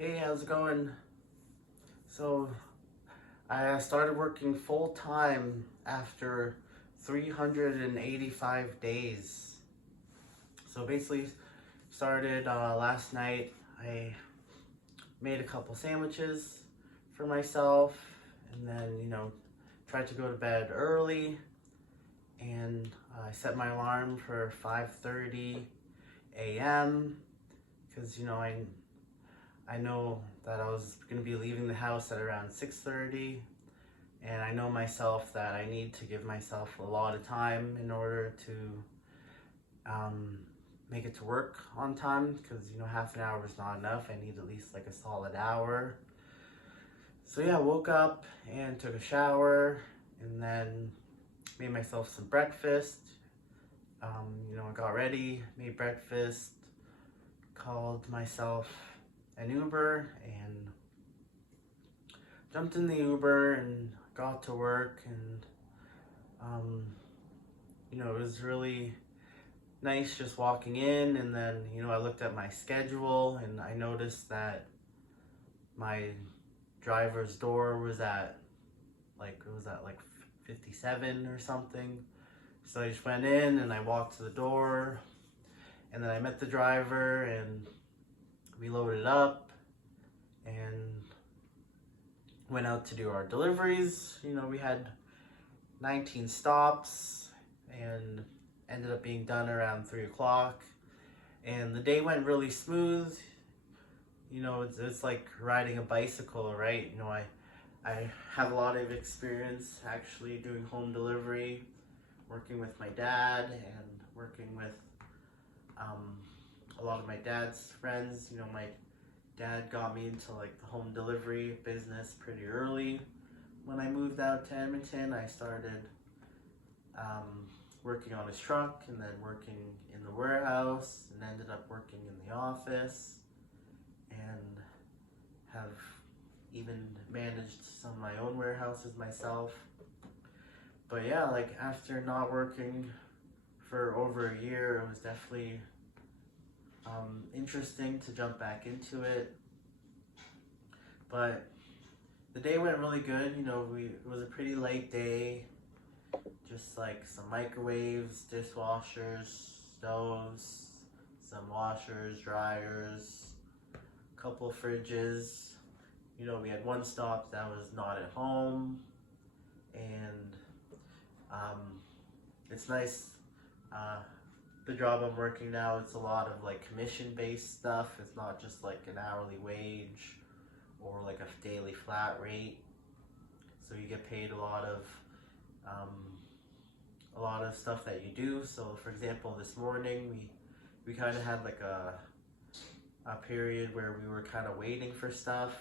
Hey, how's it going? So, I started working full time after 385 days. So, basically, started last night. I made a couple sandwiches for myself and then, tried to go to bed early. And I set my alarm for 5:30 a.m. because, I know that I was going to be leaving the house at around 6:30, and I know myself that I need to give myself a lot of time in order to um, make it to work on time, because half an hour is not enough. I need at least like a solid hour. So yeah, I woke up and took a shower and then made myself some breakfast. I got ready, made breakfast, called myself an Uber, and jumped in the Uber and got to work. And um, it was really nice just walking in. And then I looked at my schedule and I noticed that my driver's door was at like 57 or something. So I just went in and I walked to the door, and then I met the driver and we loaded up and went out to do our deliveries. We had 19 stops and ended up being done around 3 o'clock. And the day went really smooth. It's like riding a bicycle, right? I have a lot of experience actually doing home delivery, working with my dad and working with a lot of my dad's friends. My dad got me into like the home delivery business pretty early. When I moved out to Edmonton, I started working on his truck and then working in the warehouse and ended up working in the office and have even managed some of my own warehouses myself. But yeah, like after not working for over a year, it was definitely interesting to jump back into it. But the day went really good. It was a pretty light day. Just like some microwaves, dishwashers, stoves, some washers, dryers, a couple fridges. We had one stop that was not at home, and it's nice. Uh, the job I'm working now, it's a lot of like commission-based stuff. It's not just like an hourly wage or like a daily flat rate. So you get paid um, a lot of stuff that you do. So for example, this morning we kind of had like a period where we were kind of waiting for stuff.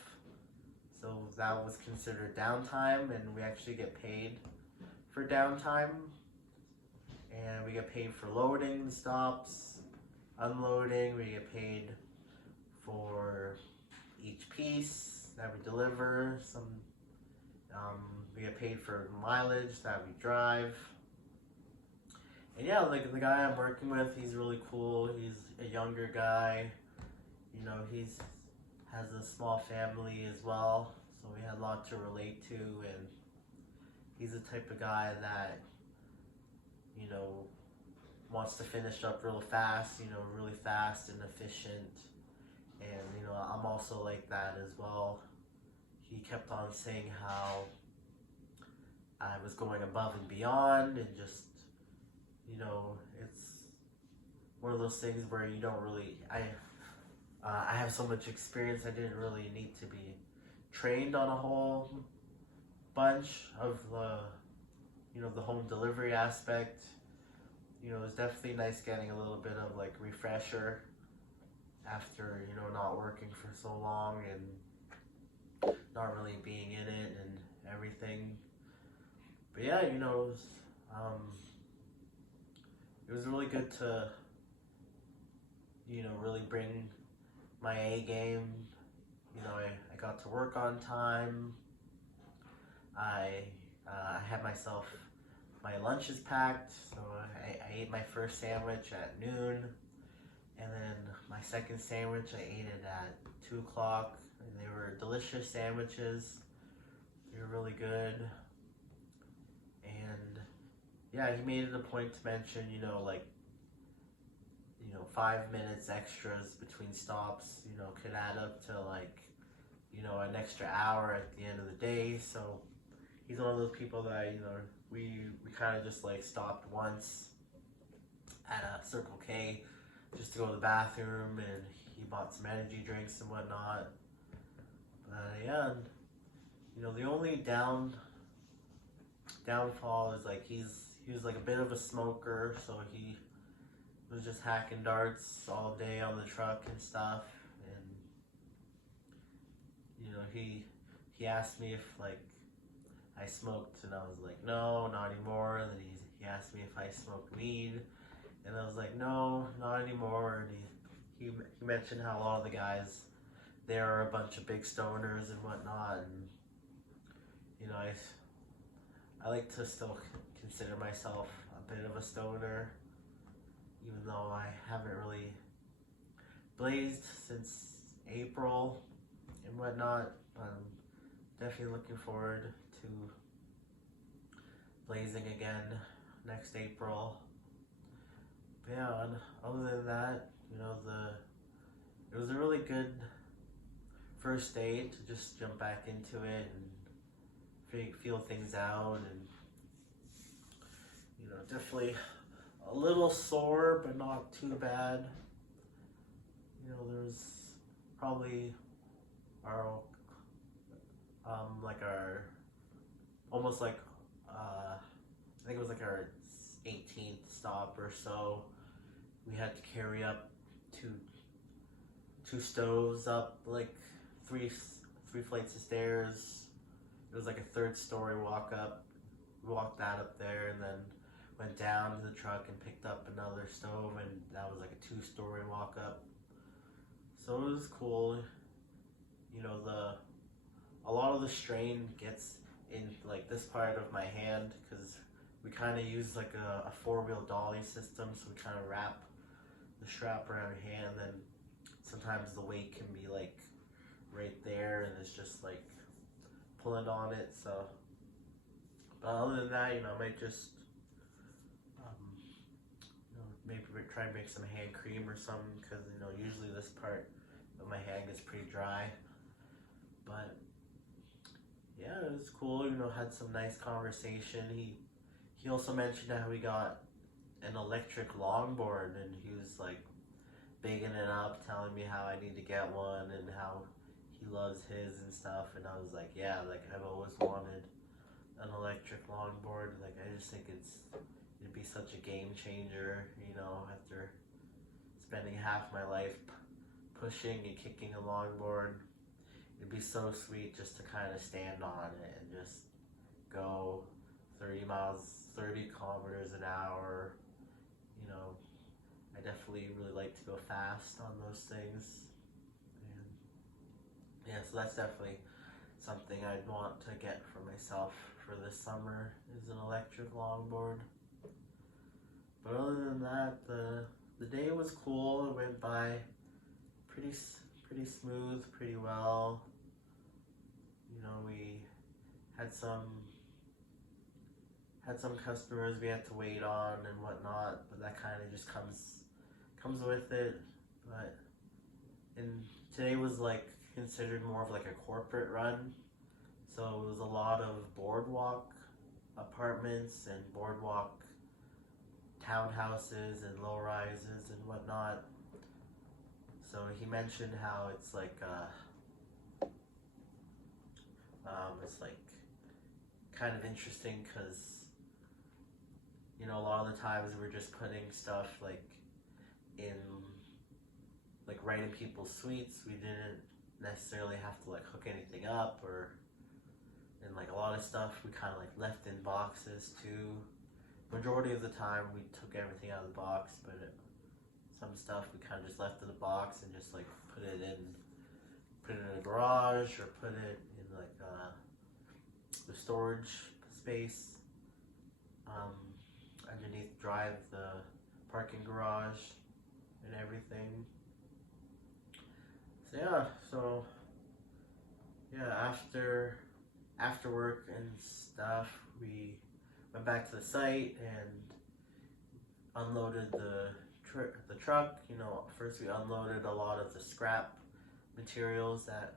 So that was considered downtime, and we actually get paid for downtime. And we get paid for loading the stops, unloading. We get paid for each piece that we deliver. We get paid for mileage that we drive. And yeah, like the guy I'm working with, he's really cool. He's a younger guy. He's has a small family as well, so we had a lot to relate to. And he's the type of guy that you know wants to finish up real fast. Really fast and efficient. And I'm also like that as well. He kept on saying how I was going above and beyond, and just it's one of those things where you don't really I have so much experience. I didn't really need to be trained on a whole bunch of the home delivery aspect. It's definitely nice getting a little bit of like refresher after not working for so long and not really being in it and everything. But yeah, it was really good to really bring my A game. I got to work on time. I had myself my lunches packed, so I ate my first sandwich at noon, and then my second sandwich I ate it at 2 o'clock. and they were delicious sandwiches. They were really good, and yeah, he made it a point to mention, 5 minutes extras between stops, could add up to like, an extra hour at the end of the day. So he's one of those people that, we kind of just like stopped once at a Circle K just to go to the bathroom, and he bought some energy drinks and whatnot. But yeah, the only downfall is like he was like a bit of a smoker, so he was just hacking darts all day on the truck and stuff. And he asked me if like I smoked, and I was like, no, not anymore. And then he asked me if I smoked weed, and I was like, no, not anymore. And he mentioned how a lot of the guys there are a bunch of big stoners and whatnot, and I like to still consider myself a bit of a stoner, even though I haven't really blazed since April and whatnot. I'm definitely looking forward to blazing again next April. But yeah, other than that, it was a really good first day to just jump back into it and feel things out, and definitely a little sore, but not too bad. There's probably our almost like I think it was like our 18th stop or so. We had to carry up two stoves up like three flights of stairs. It was like a third story walk up. We walked that up there, and then went down to the truck and picked up another stove, and that was like a 2-story walk up. So it was cool. A lot of the strain gets in like this part of my hand, because we kind of use like a 4-wheel dolly system, so we kind of wrap the strap around your hand, and then sometimes the weight can be like right there, and it's just like pulling on it. So, but other than that, I might just maybe try and make some hand cream or something, because usually this part of my hand gets pretty dry. But yeah, it was cool. Had some nice conversation. He also mentioned how he got an electric longboard, and he was like bigging it up, telling me how I need to get one and how he loves his and stuff. And I was like, yeah, like I've always wanted an electric longboard. Like I just think it'd be such a game changer, after spending half my life pushing and kicking a longboard. It'd be so sweet just to kind of stand on it and just go 30 kilometers an hour. I definitely really like to go fast on those things. And yeah, so that's definitely something I'd want to get for myself for this summer, is an electric longboard. But other than that, the day was cool. It went by pretty smooth, pretty well. We had some customers we had to wait on and whatnot, but that kind of just comes with it. But today was like considered more of like a corporate run, so it was a lot of boardwalk apartments and boardwalk townhouses and low rises and whatnot. So he mentioned how it's like kind of interesting, because a lot of the times we're just putting stuff like in like right in people's suites. We didn't necessarily have to like hook anything up, and like a lot of stuff we kind of like left in boxes too. Majority of the time we took everything out of the box, but some stuff we kind of just left in the box and just like put it in a garage, or put it in like the storage space underneath the parking garage and everything. So yeah, so yeah, after work and stuff, we went back to the site and unloaded the truck. You know, first we unloaded a lot of the scrap materials, that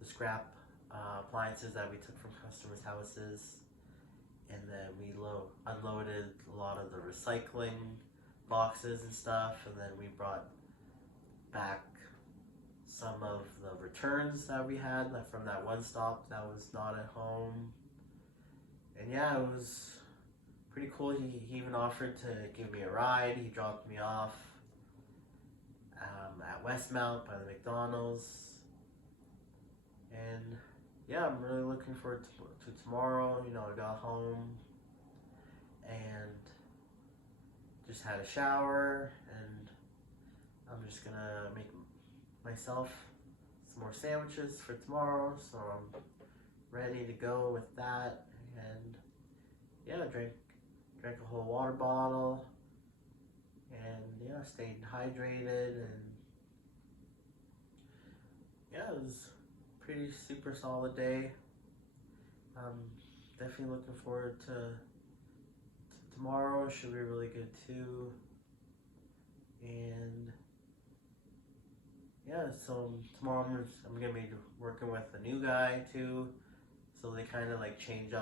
the scrap appliances that we took from customers' houses, and then we unloaded a lot of the recycling boxes and stuff, and then we brought back some of the returns that we had from that one stop that was not at home. And yeah, it was pretty cool. He even offered to give me a ride. He dropped me off at Westmount by the McDonald's. And yeah, I'm really looking forward to tomorrow. You know, I got home and just had a shower, and I'm just gonna make myself some more sandwiches for tomorrow, so I'm ready to go with that. And yeah, drank a whole water bottle, and yeah, stayed hydrated, and yeah, it was a pretty super solid day. Definitely looking forward to tomorrow. Should be really good too. And yeah, so tomorrow I'm gonna be working with a new guy too, so they kind of like change it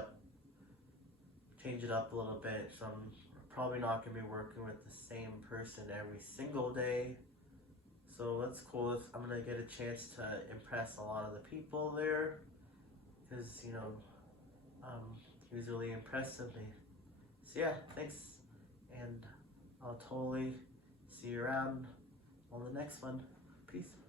up a little bit. So I'm probably not gonna be working with the same person every single day. So that's cool. I'm gonna get a chance to impress a lot of the people there, because you know, he was really impressed with me. So yeah, thanks, and I'll totally see you around on the next one. Peace.